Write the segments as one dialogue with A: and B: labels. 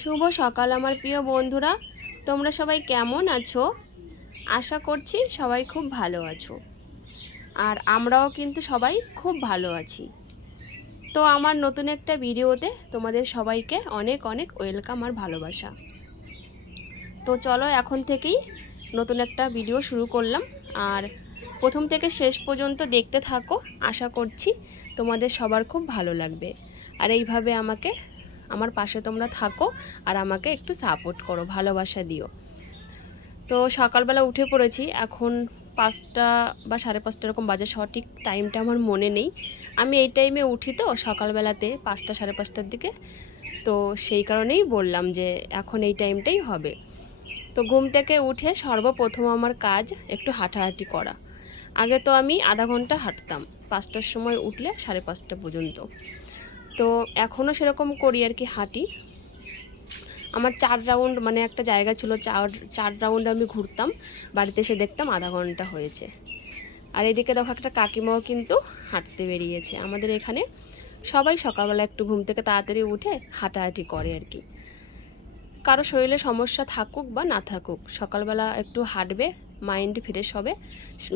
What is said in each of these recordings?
A: শুভ সকাল, আমার প্রিয় বন্ধুরা। তোমরা সবাই কেমন আছো? আশা করছি সবাই খুব ভালো আছো। আর আমরাও কিন্তু সবাই খুব ভালো আছি। তো আমার নতুন একটা ভিডিওতে তোমাদের সবাইকে অনেক অনেক ওয়েলকাম আর ভালোবাসা। তো চলো এখন থেকেই নতুন একটা ভিডিও শুরু করলাম। আর প্রথম থেকে শেষ পর্যন্ত দেখতে থাকো। আশা করছি তোমাদের সবার খুব ভালো লাগবে। আর এইভাবে আমাকে আমার পাশে তোমরা থাকো আর আমাকে একটু সাপোর্ট করো, ভালোবাসা দিও। তো সকালবেলা উঠে পড়েছি, এখন পাঁচটা বা সাড়ে পাঁচটা এরকম বাজে, সঠিক টাইমটা আমার মনে নেই। আমি এই টাইমে উঠি তো সকালবেলাতে পাঁচটা সাড়ে পাঁচটার দিকে, তো সেই কারণেই বললাম যে এখন এই টাইমটাই হবে। তো ঘুম থেকে উঠে সর্বপ্রথম আমার কাজ একটু হাঁটাহাঁটি করা। আগে তো আমি আধা ঘণ্টা হাঁটতাম, পাঁচটার সময় উঠলে সাড়ে পাঁচটা পর্যন্ত। তো এখনও সেরকম করি আর কি হাঁটি। আমার চার রাউন্ড মানে একটা জায়গা ছিল, চার চার রাউন্ড আমি ঘুরতাম, বাড়িতে এসে দেখতাম আধা ঘণ্টা হয়েছে। আর এদিকে দেখো একটা কাকিমাও কিন্তু হাঁটতে বেরিয়েছে। আমাদের এখানে সবাই সকালবেলা একটু ঘুম থেকে তাড়াতাড়ি উঠে হাঁটাহাঁটি করে আর কি। কারও শরীরে সমস্যা থাকুক বা না থাকুক, সকালবেলা একটু হাঁটবে মাইন্ড ফ্রেশ হবে,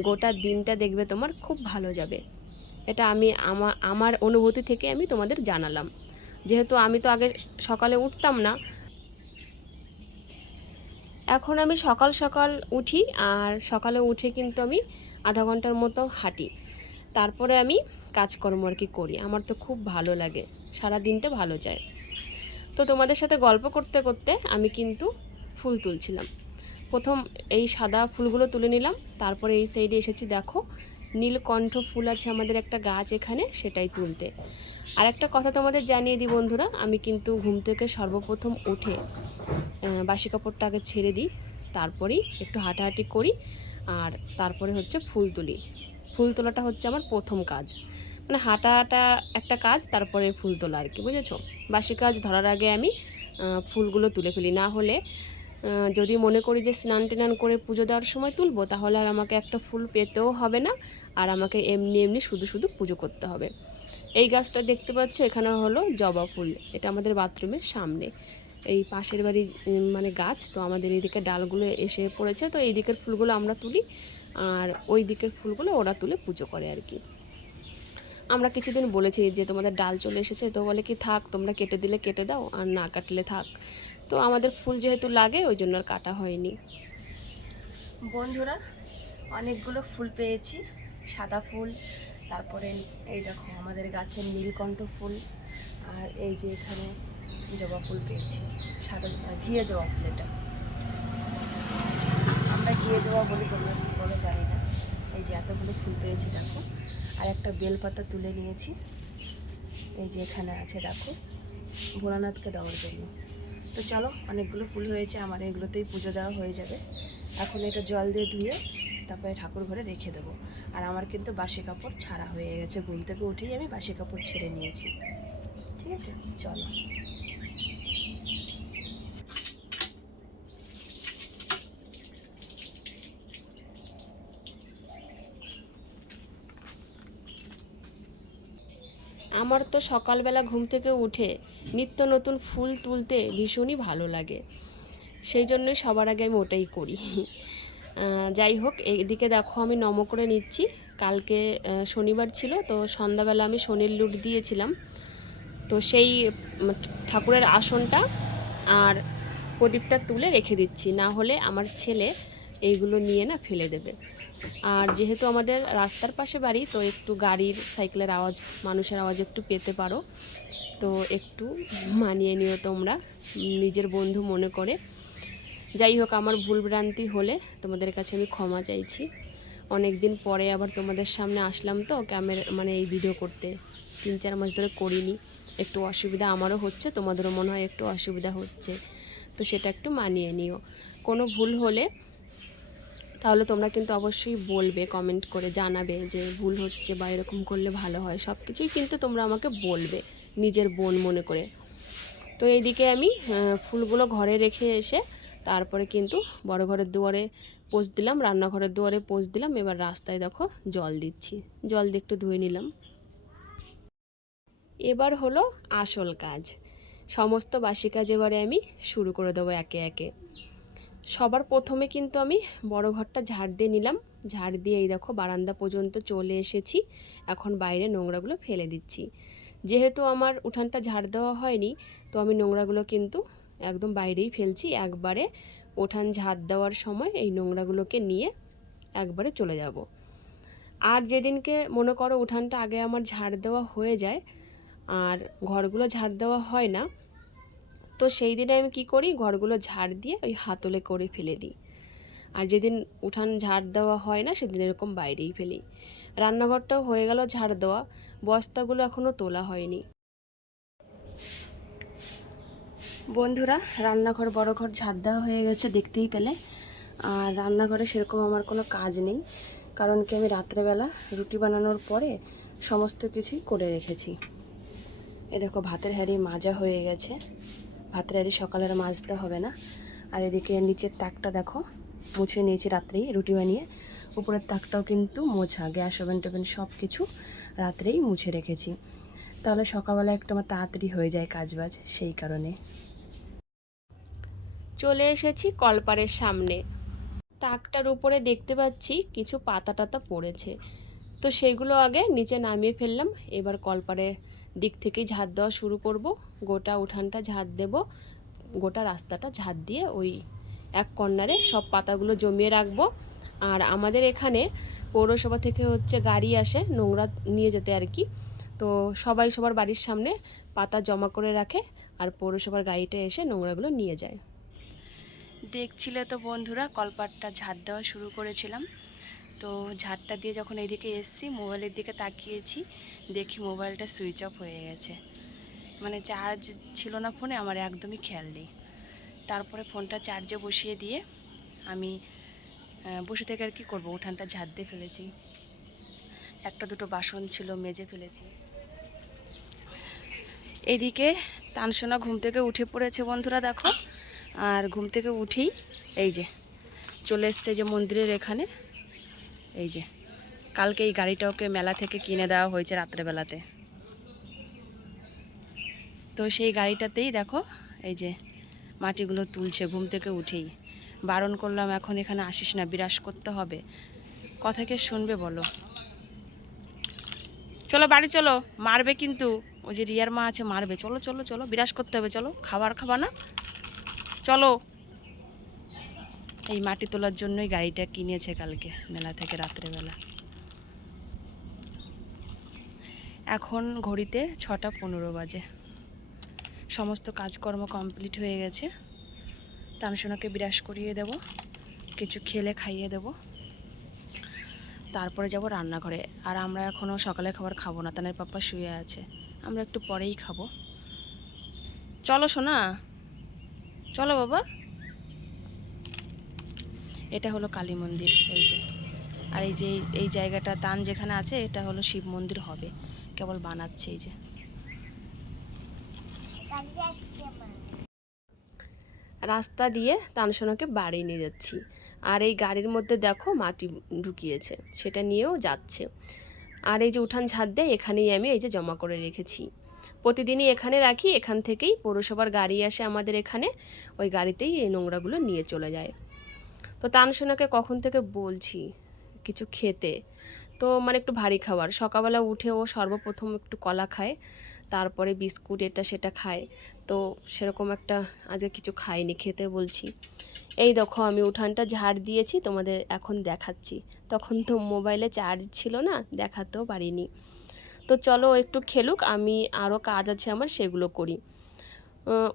A: গোটা দিনটা দেখবে তোমার খুব ভালো যাবে। এটা আমি আমার আমার অনুভূতি থেকে আমি তোমাদের জানালাম। যেহেতু আমি তো আগে সকালে উঠতাম না। এখন আমি সকাল সকাল উঠি, আর সকালে উঠে কিন্তু আমি আধা ঘণ্টার মতো হাঁটি। তারপরে আমি কাজকর্ম আর কি করি। আমার তো খুব ভালো লাগে। সারা দিনটা ভালো যায়। তো তোমাদের সাথে গল্প করতে করতে আমি কিন্তু ফুল তুলছিলাম। প্রথম এই সাদা ফুলগুলো তুলে নিলাম। তারপরে এই সাইডে এসেছি, দেখো নীলকণ্ঠ ফুল আছে আমাদের একটা গাছ এখানে, সেটাই তুলতে। আর একটা কথা তোমাদের জানিয়ে দিই বন্ধুরা, আমি কিন্তু ঘুম থেকে সর্বপ্রথম উঠে বাসি কাপড়টা আগে ছেড়ে দিই, তারপরেই একটু হাঁটাহাঁটি করি, আর তারপরে হচ্ছে ফুল তুলি। ফুল তোলাটা হচ্ছে আমার প্রথম কাজ। মানে হাঁটাটা একটা কাজ, তারপরে ফুল তোলা আর কি, বুঝেছ? বাসি কাজ ধরার আগে আমি ফুলগুলো তুলে ফেলি। না হলে যদি মনে করি যে স্নান টেনান করে পুজো দেওয়ার সময় তুলবো, তাহলে আর আমাকে একটা ফুল পেতেও হবে না। আর আমাকে এমনি এমনি শুধু শুধু পুজো করতে হবে। এই গাছটা দেখতে পাচ্ছ, এখানে হলো জবা ফুল। এটা আমাদের বাথরুমের সামনে। এই পাশের বাড়ি মানে গাছ, তো আমাদের এইদিকে ডালগুলো এসে পড়েছে। তো এই দিকের ফুলগুলো আমরা তুলি, আর ওই দিকের ফুলগুলো ওরা তুলে পুজো করে আর কি। আমরা কিছুদিন বলেছি যে তোমাদের ডাল চলে এসেছে, তো বলে কি, থাক, তোমরা কেটে দিলে কেটে দাও, আর না কাটলে থাক। তো আমাদের ফুল যেহেতু লাগে, ওই জন্য আর কাটা হয়নি। বন্ধুরা, অনেকগুলো ফুল পেয়েছি। সাদা ফুল, তারপরে এই দেখো আমাদের গাছের নীলকণ্ঠ ফুল, আর এই যে এখানে জবা ফুল পেয়েছি, সাদা ঘিয়ে জবা ফুল এটা। আমরা ঘিয়ে জবা বলি তোমরা বলে জানি না। এই যে এতগুলো ফুল পেয়েছি দেখো, আর একটা বেলপাতা তুলে নিয়েছি। এই যে এখানে আছে দেখো, ভোলানাথকে দেওয়ার জন্য। তো চলো, অনেকগুলো ফুল হয়েছে, আমার এগুলোতেই পুজো দেওয়া হয়ে যাবে। এখন এটা জল দিয়ে ধুয়ে তারপরে ঠাকুর ঘরে রেখে দেবো। আর আমার কিন্তু বাসি কাপড় ছাড়া হয়ে গেছে। ঘুম থেকে উঠেই আমি বাসি কাপড় ছেড়ে নিয়েছি। ঠিক আছে? চলো। আমার তো সকালবেলা ঘুম থেকে উঠে নিত্য নতুন ফুল তুলতে ভীষণই ভালো লাগে। সেই জন্যই সবার আগে আমি ওটাই করি। যাই হোক, এদিকে দেখো আমি নম করে নিচ্ছি। কালকে শনিবার ছিল, তো সন্ধ্যাবেলা আমি শনির লুট দিয়েছিলাম। তো সেই ঠাকুরের আসনটা আর প্রদীপটা তুলে রেখে দিচ্ছি, না হলে আমার ছেলে এইগুলো নিয়ে না ফেলে দেবে। আর যেহেতু আমাদের রাস্তার পাশে বাড়ি, তো একটু গাড়ির, সাইকেলের আওয়াজ, মানুষের আওয়াজ একটু পেতে পারো। তো একটু মানিয়ে নিও তোমরা, নিজের বন্ধু মনে করে। যাই হোক, আমার ভুলভ্রান্তি হলে তোমাদের কাছে আমি ক্ষমা চাইছি। অনেক দিন পরে আবার তোমাদের সামনে আসলাম তো, ক্যামেরা মানে এই ভিডিও করতে। তিন চার মাস ধরে করিনি। একটু অসুবিধা আমারও হচ্ছে, তোমাদেরও মনে হয় একটু অসুবিধা হচ্ছে। তো সেটা একটু মানিয়ে নিও। কোনো ভুল হলে তাহলে তোমরা কিন্তু অবশ্যই বলবে কমেন্ট করে জানাবে যে ভুল হচ্ছে বা এরকম করলে ভালো হয়। সব কিছুই কিন্তু তোমরা আমাকে বলবে, নিজের বোন মনে করে। তো এইদিকে আমি ফুলগুলো ঘরে রেখে এসে তারপরে কিন্তু বড় ঘরের দুয়ারে পোষ দিলাম, রান্নাঘরের দুয়ারে পোষ দিলাম, এবার রাস্তায় দেখো জল দিচ্ছি। জল দিয়ে একটু ধুয়ে নিলাম। এবার হলো আসল কাজ। সমস্ত বাসি কাজ এবারে আমি শুরু করে দেবো একে একে। সবার প্রথমে কিন্তু আমি বড় ঘরটা ঝাড় দিয়ে নিলাম। ঝাড় দিয়ে এই দেখো বারান্দা পর্যন্ত চলে এসেছি। এখন বাইরে নোংরাগুলো ফেলে দিচ্ছি। যেহেতু আমার উঠানটা ঝাড় দেওয়া হয়নি, তো আমি নোংরাগুলো কিন্তু একদম বাইরেই ফেলছি, একবারে উঠান ঝাড় দেওয়ার সময় এই নোংরাগুলোকে নিয়ে একবারে চলে যাব। আর যেদিনকে মনে করো উঠানটা আগে আমার ঝাড় দেওয়া হয়ে যায়, আর ঘরগুলো ঝাড় দেওয়া হয় না, তো সেই দিনে আমি কি করি, ঘরগুলো ঝাড় দিয়ে ওই হাতলে করে ফেলে দিই। আর যেদিন উঠান ঝাড় দেওয়া হয় না, সেদিন এরকম বাইরেই ফেলি। রান্নাঘরটাও হয়ে গেল ঝাড় দেওয়া, বস্তাগুলো এখনও তোলা হয়নি। বন্ধুরা, রান্নাঘর, বড় ঘর ঝাড় দেওয়া হয়ে গেছে দেখতেই পেলে। আর রান্নাঘরে সেরকম আমার কোনো কাজ নেই, কারণ কি আমি রাত্রেবেলা রুটি বানানোর পরে সমস্ত কিছুই করে রেখেছি। এ দেখো, ভাতের হাঁড়ি মাজা হয়ে গেছে। ভাতের হাঁড়ি সকালের মাজতে হবে না। আর এদিকে নিচের তাকটা দেখো, মুছে নিয়েছি রাত্রেই রুটি বানিয়ে। উপরের তাকটাও কিন্তু মোছা, গ্যাস ওভেন টোভেন সব কিছু রাত্রেই মুছে রেখেছি। তাহলে সকালবেলা একটু আমার তাড়াতাড়ি হয়ে যায় কাজবাজ, সেই কারণে। চলে এসেছি কলপারের সামনে। তাকটার উপরে দেখতে পাচ্ছি কিছু পাতা টাতা পড়েছে। তো সেগুলো আগে নিচে নামিয়ে ফেললাম। এবার কলপারের দিক থেকেই ঝাড় দেওয়া শুরু করব। গোটা উঠানটা ঝাড় দেব। গোটা রাস্তাটা ঝাড় দিয়ে ওই এক কর্নারে সব পাতাগুলো জমিয়ে রাখব। আর আমাদের এখানে পৌরসভা থেকে হচ্ছে গাড়ি আসে, নোংরা নিয়ে যেতে আর কি। তো সবাই সবার বাড়ির সামনে পাতা জমা করে রাখে আর পৌরসভার গাড়িটা এসে নোংরাগুলো নিয়ে যায়। দেখছিলে তো বন্ধুরা, কলপাটটা ঝাড় দেওয়া শুরু করেছিলাম। তো ঝাড়টা দিয়ে যখন এইদিকে এসছি, মোবাইলের দিকে তাকিয়েছি, দেখি মোবাইলটা সুইচ অফ হয়ে গেছে। মানে চার্জ ছিল না ফোনে, আমার একদমই খেয়াল নেই। তারপরে ফোনটা চার্জে বসিয়ে দিয়ে আমি বসে থেকে আর কি করব, উঠানটা ঝাড় দিয়ে ফেলেছি। একটা দুটো বাসন ছিল, মেজে ফেলেছি। এদিকে তানসোনা ঘুম থেকে উঠে পড়েছে বন্ধুরা, দেখো। আর ঘুম থেকে উঠেই এই যে, চলে এসছে যে মন্দিরের এখানে, এই যে, কালকে এই গাড়িটা ওকে মেলা থেকে কিনে দেওয়া হয়েছে রাত্রেবেলাতে। তো সেই গাড়িটাতেই দেখো, এই যে, মাটিগুলো তুলছে, ঘুম থেকে উঠেই। বারণ করলাম, এখন এখানে আসিস না বিরাস করতে হবে। কথা কে শুনবে বলো? চলো, বাড়ি চলো, মারবে কিন্তু। ওই যে রিয়ার মা আছে, মারবে। চলো চলো চলো বিরাস করতে হবে, চলো, খাবার খাবা না? চলো। এই মাটি তোলার জন্যই গাড়িটা কিনেছে কালকে, মেলা থেকে রাত্রেবেলা। এখন ঘড়িতে ছটা পনেরো বাজে। সমস্ত কাজকর্ম কমপ্লিট হয়ে গেছে। তানসোনাকে বিরাস করিয়ে দেব, কিছু খেলে খাইয়ে দেব। তারপরে যাব রান্নাঘরে। আর আমরা এখনও সকালে খাবার খাব না, তানের পাপ্পা শুয়ে আছে। আমরা একটু পরেই খাব। চলো সোনা। চলো বাবা। এটা হলো কালী মন্দির, এই যে। আর এই যে, এই- জায়গাটা, তান যেখানে আছে, এটা হলো শিব মন্দির হবে। কেবল বানাচ্ছে এই যে। রাস্তা দিয়ে তানসোনাকে বাড়ি নিয়ে যাচ্ছি। আর এই গাড়ির মধ্যে দেখো মাটি ঢুকিয়েছে, সেটা নিয়েও যাচ্ছে। আর এই যে উঠান ঝাড় দেয় এখানেই আমি এই যে জমা করে রেখেছি। প্রতিদিনই এখানে রাখি, এখান থেকেই পৌরসভার গাড়ি আসে আমাদের এখানে, ওই গাড়িতেই এই নোংরাগুলো নিয়ে চলে যায়। তো তানসোনাকে কখন থেকে বলছি, কিছু খেতে। তো মানে একটু ভারী খাবার। সকালবেলা উঠে ও সর্বপ্রথম একটু কলা খায়, তারপরে বিস্কুট এটা সেটা খায়। তো সেরকম একটা আজকে কিছু খাইনি, খেতে বলছি। এই দেখো আমি উঠানটা ঝাড় দিয়েছি, তোমাদের এখন দেখাচ্ছি। তখন তো মোবাইলে চার্জ ছিল না, দেখাতেও পারিনি। তো চলো একটু খেলুক, আমি আরও কাজ আছে আমার, সেগুলো করি।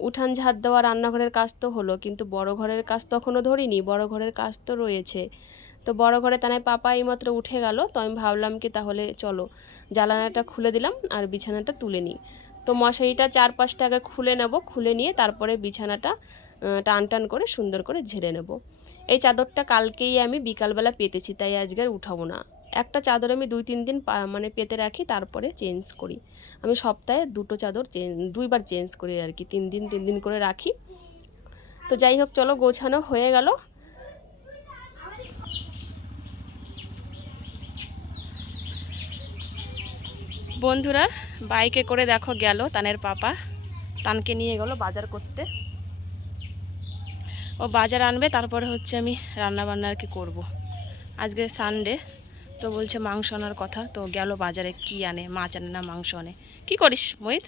A: উঠান ঝাড় দেওয়া রান্নাঘরের কাজ তো হলো, কিন্তু বড় ঘরের কাজ তখনও ধরিনি, বড় ঘরের কাজ তো রয়েছে। তো বড় ঘরে তানায় পাপা এইমাত্র উঠে গেল, তো আমি ভাবলাম কি তাহলে চলো জ্বালানাটা খুলে দিলাম আর বিছানাটা তুলে নিই। তো মশারিটা চার পাঁচটা আগে খুলে নেব, খুলে নিয়ে তারপরে বিছানাটা টান টান করে সুন্দর করে ঝেড়ে নেব। এই চাদরটা কালকেই আমি বিকালবেলা পেতেছি, তাই আজকে আর উঠাবো না। একটা চাদর আমি দুই, তিন দিন মানে পেতে রাখি, তারপরে চেঞ্জ করি। আমি সপ্তাহে দুটো চাদর চেঞ্জ দুইবার চেঞ্জ করি আর কি, তিন দিন তিন দিন করে রাখি। তো যাই হোক, চলো গোছানো হয়ে গেল। বন্ধুরা, বাইকে করে দেখো গেল তানের পাপা।
B: তানকে নিয়ে গেল বাজার করতে। ও বাজার আনবে, তারপরে হচ্ছে আমি রান্না বান্না আর কি করব। আজকে সানডে তো বলছে মাংস আনার কথা, তো গেল বাজারে কি আনে? মাছ আনে না মাংস আনে। কি করিস মোহিত?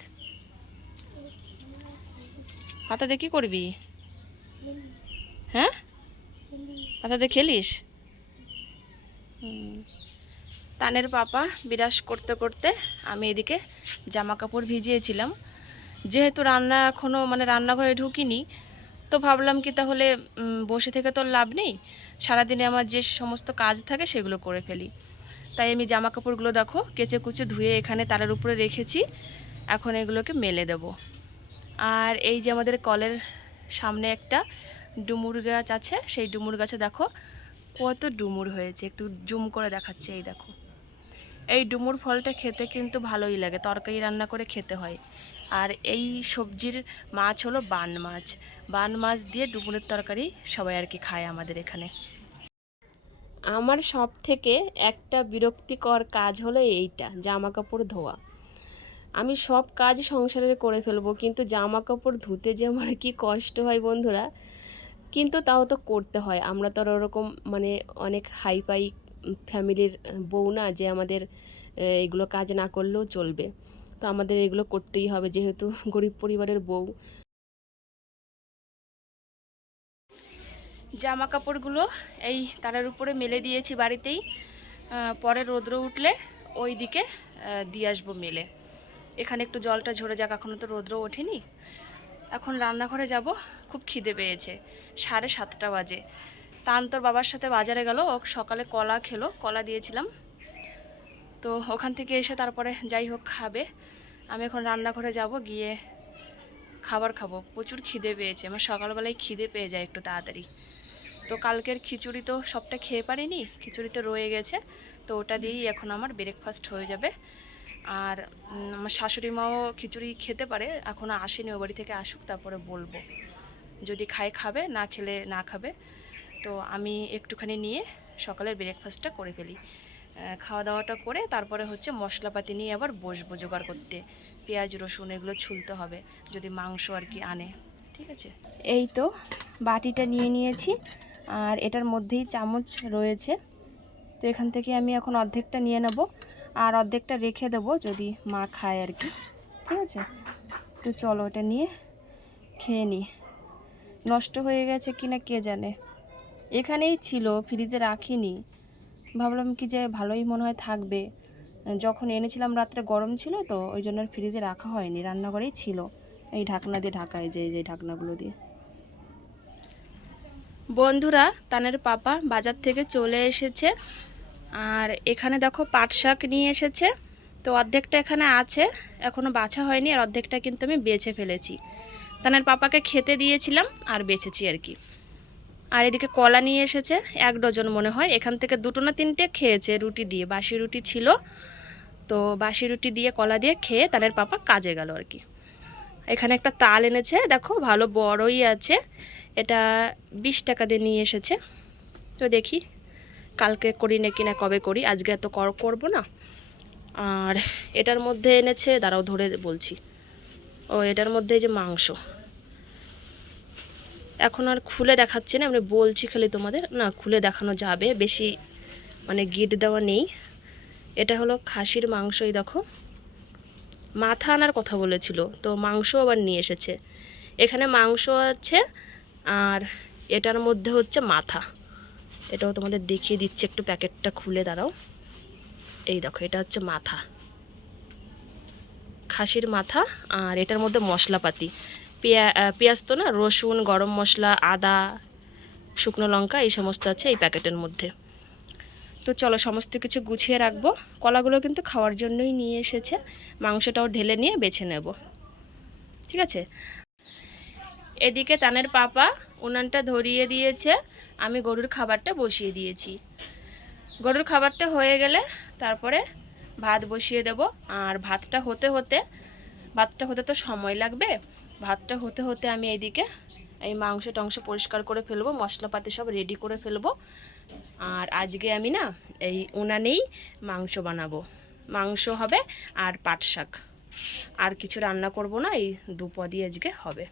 B: হাতাতে কি করবি? হ্যাঁ? হাতাতে খেলিস? হুম। তানের পাপা বিরাস করতে করতে আমি এদিকে জামা কাপড় ভিজিয়েছিলাম। যেহেতু রান্না এখনও মানে রান্নাঘরে ঢুকিনি, তো ভাবলাম কি তাহলে বসে থেকে তো লাভ নেই। সারাদিনে আমার যে সমস্ত কাজ থাকে সেগুলো করে ফেলি। তাই আমি জামা কাপড়গুলো দেখো কেচে কুচে ধুয়ে এখানে তারার উপরে রেখেছি। এখন এগুলোকে মেলে দেব। আর এই যে আমাদের কলের সামনে একটা ডুমুর গাছ আছে, সেই ডুমুর গাছে দেখো কত ডুমুর হয়েছে। একটু জুম করে দেখাচ্ছে, এই দেখো। এই ডুমুর ফলটা খেতে কিন্তু ভালোই লাগে, তরকারি রান্না করে খেতে হয়। আর এই সবজির মাছ হলো বান মাছ। বান মাছ দিয়ে ডুমুরের তরকারি সবাই আর কি খায় আমাদের এখানে। আমার সব থেকে একটা বিরক্তিকর কাজ হলো এইটা জামা কাপড় ধোয়া। আমি সব কাজ সংসারের করে ফেলব, কিন্তু জামা কাপড় ধুতে যে আমার কি কষ্ট হয় বন্ধুরা, কিন্তু তাও তো করতে হয়। আমরা তো আর ওরকম মানে অনেক হাইফাই ফ্যামিলির বউ না যে আমাদের এগুলো কাজ না করলেও চলবে। তো আমাদের এগুলো করতেই হবে যেহেতু গরিব পরিবারের বউ। জামা কাপড়গুলো এই তারার উপরে মেলে দিয়েছি বাড়িতেই পরে রৌদ্র উঠলে ওই দিকে দিয়ে আসব মেলে। এখানে একটু জলটা ঝরে যাক এখনও তো রৌদ্র ওঠেনি। এখন রান্নাঘরে যাব, খুব খিদে পেয়েছে, সাড়ে সাতটা বাজে। তান তোর বাবার সাথে বাজারে গেল ও সকালে কলা খেলো, কলা দিয়েছিলাম। তো ওখান থেকে এসে তারপরে যাই হোক খাবে। আমি এখন রান্নাঘরে যাব, গিয়ে খাবার খাব। প্রচুর খিদে পেয়েছে, আমার সকালবেলায় খিদে পেয়ে যায় একটু তাড়াতাড়ি। তো কালকের খিচুড়ি তো সবটা খেয়ে পারিনি, খিচুড়ি তো রয়ে গেছে। তো ওটা দিয়েই এখন আমার ব্রেকফাস্ট হয়ে যাবে। আর আমার শাশুড়ি মাও খিচুড়ি খেতে পারে এখনও আসেনি, ও বাড়ি থেকে আসুক, তারপরে বলব। যদি খায়, খাবে, না খেলে, না খাবে। তো আমি একটুখানি নিয়ে সকালের ব্রেকফাস্টটা করে ফেলি। খাওয়া দাওয়াটা করে তারপরে হচ্ছে মশলাপাতি নিয়ে আবার বসবো জোগাড় করতে। পেঁয়াজ, রসুন এগুলো ছুলতে হবে, যদি মাংস আর কি আনে, ঠিক আছে? এই তো বাটিটা নিয়ে নিয়েছি, আর এটার মধ্যেই চামচ রয়েছে। তো এখান থেকে আমি এখন অর্ধেকটা নিয়ে নেব, আর অর্ধেকটা রেখে দেবো যদি মা খায় আর কি, ঠিক আছে? তো চলো এটা নিয়ে খেয়ে নিই। নষ্ট হয়ে গেছে কি না কে জানে? এখানেই ছিল, ফ্রিজে রাখিনি। ভাবলাম কি যে ভালোই মনে হয় থাকবে। যখন এনেছিলাম, রাত্রে গরম ছিল তো, ওই জন্য ফ্রিজে রাখা হয়নি, রান্নাঘরেই ছিল। এই ঢাকনা দিয়ে ঢাকায়, যে যে ঢাকনাগুলো দিয়ে। বন্ধুরা, তানের পাপা বাজার থেকে চলে এসেছে। আর এখানে দেখো পাট শাক নিয়ে এসেছে। তো অর্ধেকটা এখানে আছে এখনও বাছা হয়নি, আর অর্ধেকটা কিন্তু আমি বেছে ফেলেছি। তানের পাপাকে খেতে দিয়েছিলাম, আর বেছেছি আর কি। আর এদিকে কলা নিয়ে এসেছে, এক ডজন মনে হয়। এখান থেকে দুটো না তিনটে খেয়েছে রুটি দিয়ে, বাসি রুটি ছিল। তো বাসি রুটি দিয়ে, কলা দিয়ে খেয়ে তাদের পাপা কাজে গেল আর কি। এখানে একটা তাল এনেছে, দেখো ভালো বড়ই আছে। এটা বিশ টাকা দিয়ে নিয়ে এসেছে। তো দেখি কালকে করি নাকি না কবে করি, আজকে এত কর, করব না। আর এটার মধ্যে এনেছে, দাঁড়াও ধরে বলছি। ও এটার মধ্যে যে মাংস। এখন আর খুলে দেখাচ্ছি না আমি বলছি খালি তোমাদের, না, খুলে দেখানো যাবে, বেশি মানে গিট দেওয়া নেই। এটা হলো খাসির মাংসই দেখো। মাথা আনার কথা বলেছিল, তো মাংস আবার নিয়ে এসেছে। এখানে মাংস আছে আর এটার মধ্যে হচ্ছে মাথা। এটাও তোমাদের দেখিয়ে দিচ্ছে, একটু প্যাকেটটা খুলে দাঁড়াও। এই দেখো, এটা হচ্ছে মাথা। খাসির মাথা আর এটার মধ্যে মশলাপাতি। পেঁয়া পেঁয়াজ তো না, রসুন, গরম মশলা, আদা, শুকনো লঙ্কা, এই সমস্ত আছে এই প্যাকেটের মধ্যে। তো চলো সমস্ত কিছু গুছিয়ে রাখব। কলাগুলো কিন্তু খাওয়ার জন্যই নিয়ে এসেছে। মাংসটাও ঢেলে নিয়ে বেছে নেব। ঠিক আছে? এদিকে তানের পাপা উনানটা ধরিয়ে দিয়েছে। আমি গরুর খাবারটা বসিয়ে দিয়েছি। গরুর খাবারটা হয়ে গেলে তারপরে ভাত বসিয়ে দেব। আর ভাতটা হতে হতে, ভাতটা হতে তো সময় লাগবে। ভাতটা হতে হতে আমি এইদিকে এই মাংস টাংস পরিষ্কার করে ফেলব মশলাপাতি সব রেডি করে ফেলব। আর আজকে আমি না এই উনানেই মাংস বানাবো। মাংস হবে আর পাট শাক। আর কিছু রান্না করব না এই দু পদই আজকে হবে।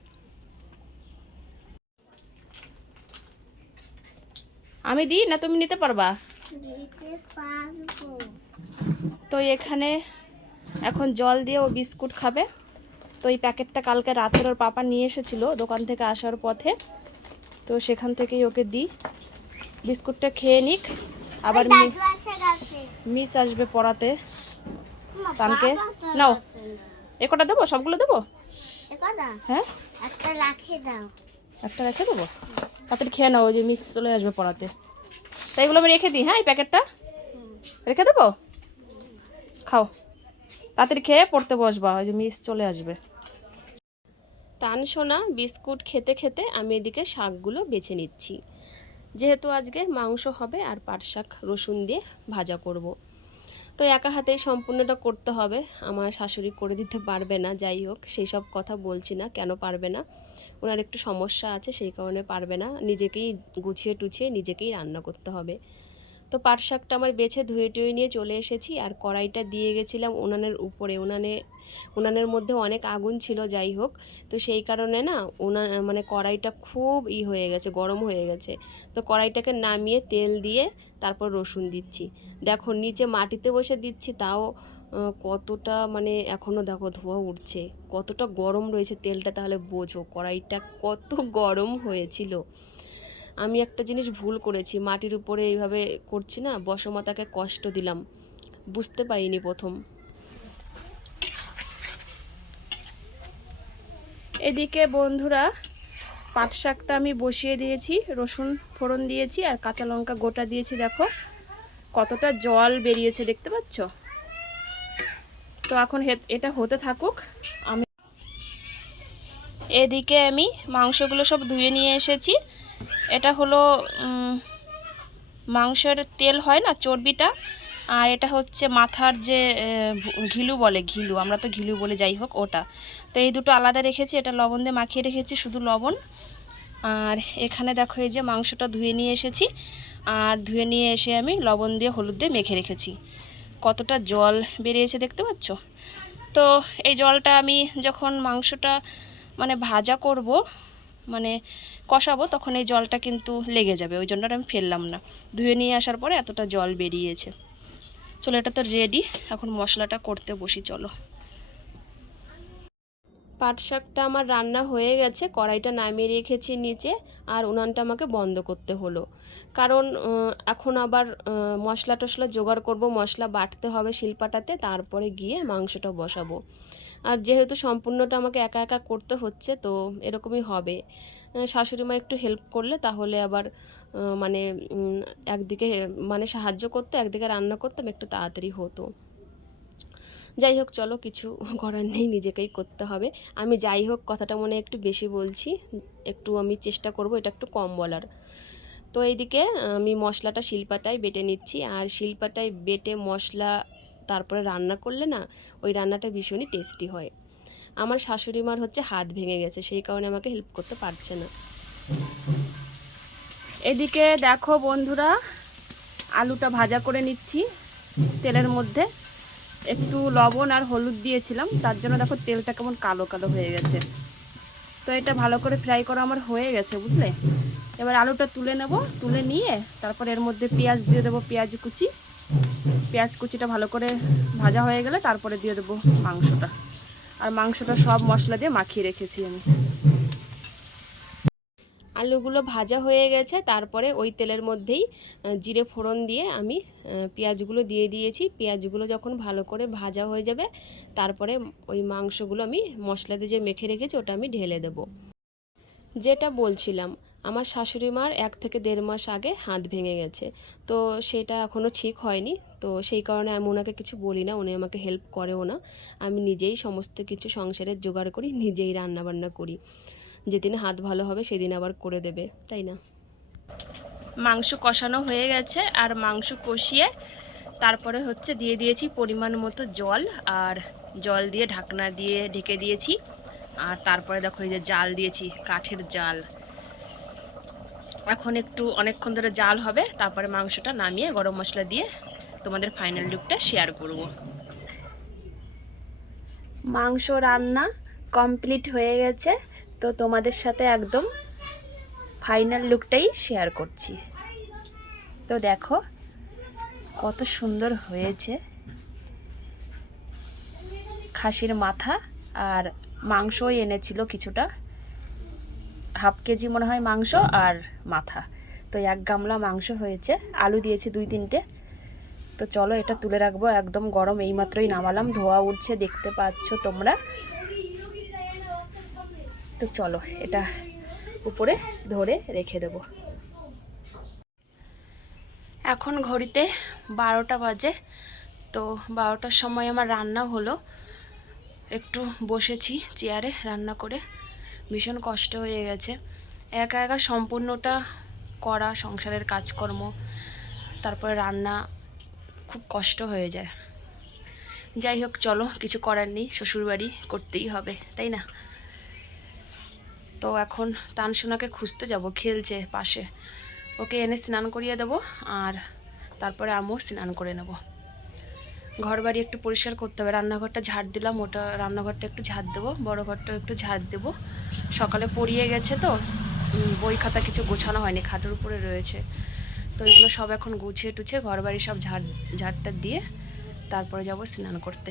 B: আমি দিই না তুমি নিতে পারবা। তো এখানে এখন জল দিয়ে ও বিস্কুট খাবে। তো এই প্যাকেটটা কালকে রাতের ওর পাপা নিয়ে এসেছিল দোকান থেকে আসার পথে। তো সেখান থেকেই ওকে দিই। বিস্কুটটা খেয়ে নিক। আবার মিস আসবে পড়াতে। তানকে নাও।
C: আছে।
B: এ কটা দেবো? সবগুলো দেবো? হ্যাঁ?
C: একটা রাখে দাও।
B: একটা রেখে দেবো? তাড়াতাড়ি খেয়ে নাও যে মিস চলে আসবে পড়াতে। তাই এগুলো আমি রেখে দিই হ্যাঁ এই প্যাকেটটা? রেখে দেবো? খাও। তাড়াতাড়ি খেয়ে পড়তে বসবা, ওই যে মিস চলে আসবে। তান সোনা, বিস্কুট খেতে খেতে আমি এদিকে শাকগুলো বেছে নিচ্ছি। যেহেতু আজকে মাংস হবে আর পাট শাক রসুন দিয়ে ভাজা করব। তো একা হাতেই সম্পূর্ণটা করতে হবে, আমার শাশুড়ি করে দিতে পারবে না, যাই হোক, সেই সব কথা বলছি না, কেন পারবে না? ওনার একটু সমস্যা আছে, সেই কারণে পারবে না। নিজেকেই গুছিয়ে টুছিয়ে নিজেকেই রান্না করতে হবে। তো পাট শাকটা আমার বেছে ধুয়ে টুয়ে নিয়ে চলে এসেছি আর কড়াইটা দিয়ে গেছিলাম উনানের উপরে। উনানে, উনানের মধ্যে অনেক আগুন ছিল, যাই হোক। তো সেই কারণে না উনান মানে কড়াইটা খুব ই হয়ে গেছে, গরম হয়ে গেছে। তো কড়াইটাকে নামিয়ে তেল দিয়ে তারপর রসুন দিচ্ছি। দেখো, নিচে মাটিতে বসে দিচ্ছি, তাও কতটা মানে এখনও দেখো ধোঁয়া উঠছে। কতটা গরম রয়েছে তেলটা, তাহলে বোঝো কড়াইটা কত গরম হয়েছিল। আমি একটা জিনিস ভুল করেছি, মাটির উপরে এইভাবে করছি না বসমাতাকে কষ্ট দিলাম। বুঝতে পারিনি প্রথম। এদিকে বন্ধুরা, পাট শাকটা আমি বসিয়ে দিয়েছি, রসুন ফোড়ন দিয়েছি আর কাঁচা লঙ্কা গোটা দিয়েছি, দেখো। কতটা জল বেরিয়েছে, দেখতে পাচ্ছ? তো এখন এটা হতে থাকুক, আমি এদিকে আমি মাংসগুলো সব ধুয়ে নিয়ে এসেছি। এটা হলো মাংসের তেল হয় না, চর্বিটা, আর এটা হচ্ছে মাথার যে ঘিলু বলে, ঘিলু, আমরা তো ঘিলু বলে যাই হোক ওটা। তো এই দুটো আলাদা রেখেছি, এটা লবণ দিয়ে মাখিয়ে রেখেছি, শুধু লবণ। আর এখানে দেখো এই যে মাংসটা ধুয়ে নিয়ে এসেছি, আর ধুয়ে নিয়ে এসে আমি লবণ দিয়ে হলুদ দিয়ে মেখে রেখেছি। কতটা জল বেরিয়েছে দেখতে পাচ্ছ? তো এই জলটা আমি যখন মাংসটা মানে ভাজা করব মানে কষাবো, তখন এই জলটা কিন্তু লেগে যাবে, ওই জন্য আমি ফেললাম না। ধুয়ে নিয়ে আসার পরে এতটা জল বেরিয়েছে। চলো, এটা তো রেডি এখন মশলাটা করতে বসি, চলো। পাট শাকটা আমার রান্না হয়ে গেছে, কড়াইটা নামিয়ে রেখেছি নিচে, আর উনানটা আমাকে বন্ধ করতে হলো। কারণ এখন আবার মশলা টশলা জোগাড় করব, মশলা বাটতে হবে শিলপাটাতে, তারপরে গিয়ে মাংসটা বসাবো। আর যেহেতু সম্পূর্ণটা আমাকে একা একা করতে হচ্ছে, তো এরকমই হবে। শাশুড়ি মা একটু হেল্প করলে তাহলে আবার মানে একদিকে মানে সাহায্য করতে, একদিকে রান্না করতাম, একটু তাড়াতাড়ি হতো। যাই হোক, চলো কিছু করার নেই, নিজেকেই করতে হবে। আমি যাই হোক, কথাটা মনে একটু বেশি বলছি, একটু আমি চেষ্টা করব, এটা একটু কম বলার। তো এইদিকে আমি মশলাটা শিলপাটায় বেটে নিচ্ছি, আর শিলপাটায় বেটে মশলা তারপরে রান্না করলে না, ওই রান্নাটা ভীষণই টেস্টি হয়। আমার শাশুড়ি মার হচ্ছে হাত ভেঙে গেছে, সেই কারণে আমাকে হেল্প করতে পারছে না। এদিকে দেখো বন্ধুরা, আলুটা ভাজা করে নিচ্ছি তেলের মধ্যে। একটু লবণ আর হলুদ দিয়েছিলাম, তার জন্য দেখো তেলটা কেমন কালো কালো হয়ে গেছে। তো এটা ভালো করে ফ্রাই করা আমার হয়ে গেছে, বুঝলে? এবার আলুটা তুলে নেব, তুলে নিয়ে তারপর এর মধ্যে পেঁয়াজ দিয়ে দেবো, পেঁয়াজ কুচি। পেঁয়াজ কুচিটা ভালো করে ভাজা হয়ে গেলে তারপরে দিয়ে দেবো মাংসটা। আর মাংসটা সব মশলা দিয়ে মাখিয়ে রেখেছি আমি। আলুগুলো ভাজা হয়ে গেছে, তারপরে ওই তেলের মধ্যেই জিরে ফোড়ন দিয়ে আমি পেঁয়াজগুলো দিয়ে দিয়েছি। পেঁয়াজগুলো যখন ভালো করে ভাজা হয়ে যাবে, তারপরে ওই মাংসগুলো আমি মশলাতে যে মেখে রেখেছি, ওটা আমি ঢেলে দেব। যেটা বলছিলাম আমার শাশুড়ি মার এক থেকে দেড় মাস আগে হাত ভেঙে গেছে। তো সেটা এখনও ঠিক হয়নি। তো সেই কারণে আমি ওনাকে কিছু বলি না, উনি আমাকে হেল্প করেও না। আমি নিজেই সমস্ত কিছু সংসারের জোগাড় করি, নিজেই রান্না বান্না করি। যেদিন হাত ভালো হবে সেদিন আবার করে দেবে, তাই না? মাংস কষানো হয়ে গেছে আর মাংস কষিয়ে তারপরে হচ্ছে দিয়ে দিয়েছি পরিমাণ মতো জল আর জল দিয়ে ঢাকনা দিয়ে ঢেকে দিয়েছি। আর তারপরে দেখো এই যে জাল দিয়েছি, কাঠের জাল। এখন একটু অনেকক্ষণ ধরে জাল হবে, তারপরে মাংসটা নামিয়ে গরম মশলা দিয়ে তোমাদের ফাইনাল লুকটা শেয়ার করব। মাংস রান্না কমপ্লিট হয়ে গেছে, তো তোমাদের সাথে একদম ফাইনাল লুকটাই শেয়ার করছি। তো দেখো কত সুন্দর হয়েছে। খাসির মাথা আর মাংসও এনেছিল কিছুটা। হাফ কেজি মনে হয় মাংস আর মাথা। তো এক গামলা মাংস হয়েছে। আলু দিয়েছি দুই তিনটে। তো চলো এটা তুলে রাখব। একদম গরম এইমাত্রই নামালাম। ধোয়া উঠছে, দেখতে পাচ্ছ তোমরা। তো চলো এটা উপরে ধরে রেখে দেবো। এখন ঘড়িতে বারোটা বাজে। তো বারোটার সময় আমার রান্না হলো। একটু বসেছি চেয়ারে রান্না করে। ভীষণ কষ্ট হয়ে গেছে। একা একা সম্পূর্ণটা করা, সংসারের কাজকর্ম, তারপরে রান্না খুব কষ্ট হয়ে যায়। যাই হোক, চলো, কিছু করার নেই, শ্বশুরবাড়ি করতেই হবে, তাই না? তো এখন তানসোনাকে খুঁজতে যাব, খেলছে পাশে। ওকে এনে স্নান করিয়ে দেবো আর তারপরে আমিও স্নান করে নেব। ঘর বাড়ি একটু পরিষ্কার করতে হবে, রান্নাঘরটা ঝাড় দিলাম, ওটা রান্নাঘরটা একটু ঝাড় দেবো, বড় ঘরটা একটু ঝাড় দেবো। সকালে পড়িয়ে গেছে তো বই খাতা কিছু গোছানো হয়নি, খাটের উপরে রয়েছে। তো এগুলো সব এখন গুছিয়ে টুছিয়ে ঘর বাড়ি সব ঝাড়, ঝাড়টা দিয়ে তারপরে যাব স্নান করতে।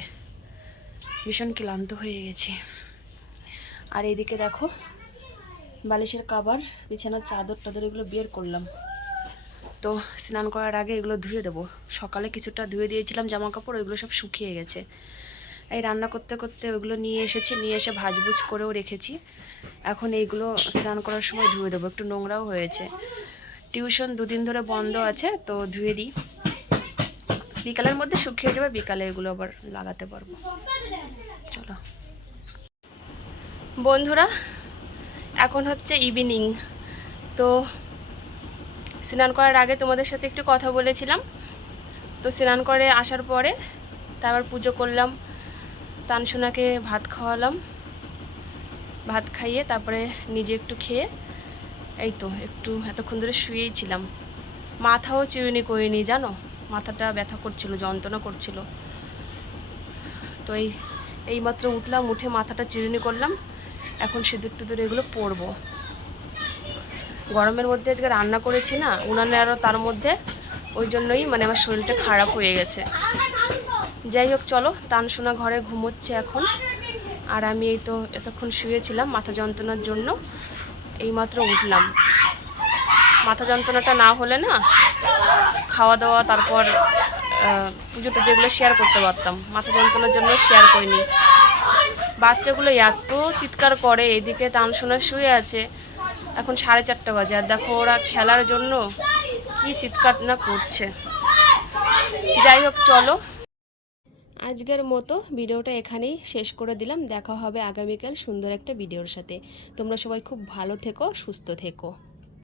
B: ভীষণ ক্লান্ত হয়ে গেছি। আর এইদিকে দেখো, বালিশের কাবার, বিছানার চাদর টাদর এগুলো বের করলাম। তো স্নান করার আগে এগুলো ধুয়ে দেবো। সকালে কিছুটা ধুয়ে দিয়েছিলাম জামা কাপড় ওইগুলো সব শুকিয়ে গেছে। এই রান্না করতে করতে ওইগুলো নিয়ে এসেছি, নিয়ে এসে ভাজভুজ করেও রেখেছি। এখন এইগুলো স্নান করার সময় ধুয়ে দেবো। একটু নোংরাও হয়েছে। টিউশন দুদিন ধরে বন্ধ আছে, তো ধুয়ে দিই। বিকালের মধ্যে শুকিয়ে যাবে, বিকালে এগুলো আবার লাগাতে পারব। চলো। বন্ধুরা, এখন হচ্ছে ইভিনিং তো স্নান করার আগে তোমাদের সাথে একটু কথা বলেছিলাম। তো স্নান করে আসার পরে তারপর পুজো করলাম, তানসোনাকে ভাত খাওয়ালাম। ভাত খাইয়ে তারপরে নিজে একটু খেয়ে এই তো একটু এতক্ষণ ধরে শুয়েই ছিলাম। মাথাও চিরুনি করিনি, জানো? মাথাটা ব্যথা করছিল, যন্ত্রণা করছিল। তো এই, এইমাত্র উঠলাম, উঠে মাথাটা চিরুনি করলাম। এখন সিঁদুর টুদুর এগুলো পরবো। গরমের মধ্যে আজকে রান্না করেছি না, উনানে আরও তার মধ্যে, ওই জন্যই মানে আমার শরীরটা খারাপ হয়ে গেছে। যাই হোক, চলো, তানসোনা ঘরে ঘুমোচ্ছে এখন। আর আমি এই তো এতক্ষণ শুয়েছিলাম মাথা যন্ত্রণার জন্য। এইমাত্র উঠলাম। মাথা যন্ত্রণাটা না হলে না খাওয়া দাওয়া তারপর আহ, পুজো টুজো শেয়ার করতে পারতাম মাথা যন্ত্রণার জন্য শেয়ার করিনি। বাচ্চাগুলো এত চিৎকার করে এদিকে তানসোনা শুয়ে আছে। এখন সাড়ে চারটা বাজে আর দেখো ওরা খেলার জন্য কি চিৎকার না করছে। যাই হোক চলো। আজকের মতো ভিডিওটা এখানেই শেষ করে দিলাম। দেখা হবে আগামীকাল সুন্দর একটা ভিডিওর সাথে। তোমরা সবাই খুব ভালো থেকো, সুস্থ থেকো।